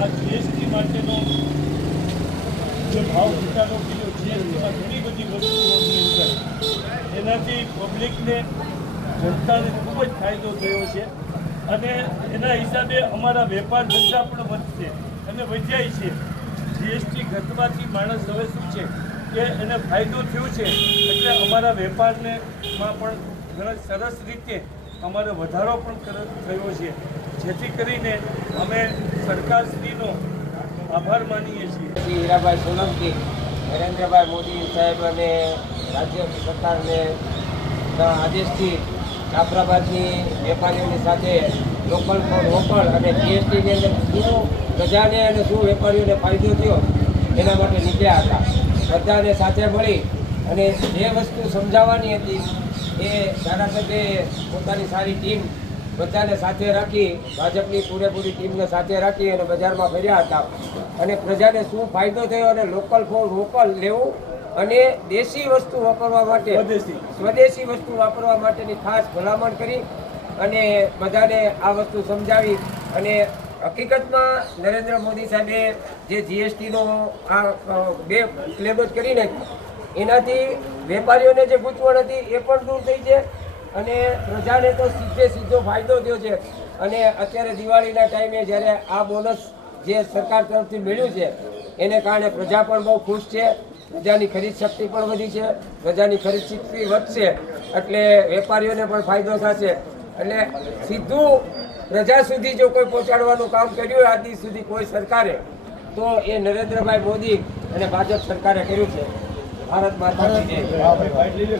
આ જીએસટી માટેનો જે ભાવ ઘટાડો કર્યો, જીએસટીમાં ઘણી બધી વસ્તુઓની અંદર એનાથી પબ્લિકને, જનતાને ખૂબ જ ફાયદો થયો છે અને એના હિસાબે અમારા વેપાર ધંધા પણ વધશે અને વધ્યાય છે. જીએસટી ઘટવાથી માણસ હવે શું છે કે એને ફાયદો થયો છે એટલે અમારા વેપારને માં પણ ઘણા સરસ રીતે અમારે વધારો પણ થયો છે, જેથી કરીને અમે સરકારશ્રીનો આભાર માનીએ છીએ. શ્રી હીરાભાઈ સોલંકી, નરેન્દ્રભાઈ મોદી સાહેબ અને રાજ્ય સરકારને આદેશથી જાફરાબાદની વેપારીઓની સાથે લોકલ ફોર લોકલ અને જીએસટીની અંદર શું પ્રજાને અને શું વેપારીઓને ફાયદો થયો એના માટે નીકળ્યા હતા. બધાને સાથે મળી અને જે વસ્તુ સમજાવવાની હતી એ ધારાસભ્યએ પોતાની સારી ટીમ બધાને સાથે રાખી, ભાજપની પૂરેપૂરી ટીમને સાથે રાખી અને બજારમાં ફર્યા હતા અને પ્રજાને શું ફાયદો થયો અને લોકલ ફોર લોકલ લેવું અને દેશી વસ્તુ વાપરવા માટે, સ્વદેશી વસ્તુ વાપરવા માટેની ખાસ ભલામણ કરી અને બધાને આ વસ્તુ સમજાવી. અને હકીકતમાં નરેન્દ્ર મોદી સાહેબે જે જીએસટીનો આ 2 સ્લેબ જ કરી નાખ્યો એનાથી વેપારીઓને જે ગૂંચવણ હતી એ પણ દૂર થઈ છે અને પ્રજાને તો સીધો ફાયદો થયો છે. અને અત્યારે દિવાળીના ટાઈમે જ્યારે આ બોનસ જે સરકાર તરફથી મળ્યું છે એને કારણે પ્રજા પણ બહુ ખુશ છે. પ્રજાની ખરીદ શક્તિ પણ વધી છે, પ્રજાની ખરીદ શક્તિ વધશે એટલે વેપારીઓને પણ ફાયદો થશે. એટલે સીધું પ્રજા સુધી જો કોઈ પહોંચાડવાનું કામ કર્યું હોય આજ દિવસ સુધી કોઈ સરકારે, તો એ નરેન્દ્રભાઈ મોદી અને ભાજપ સરકારે કર્યું છે. ભારત માતા કી જય.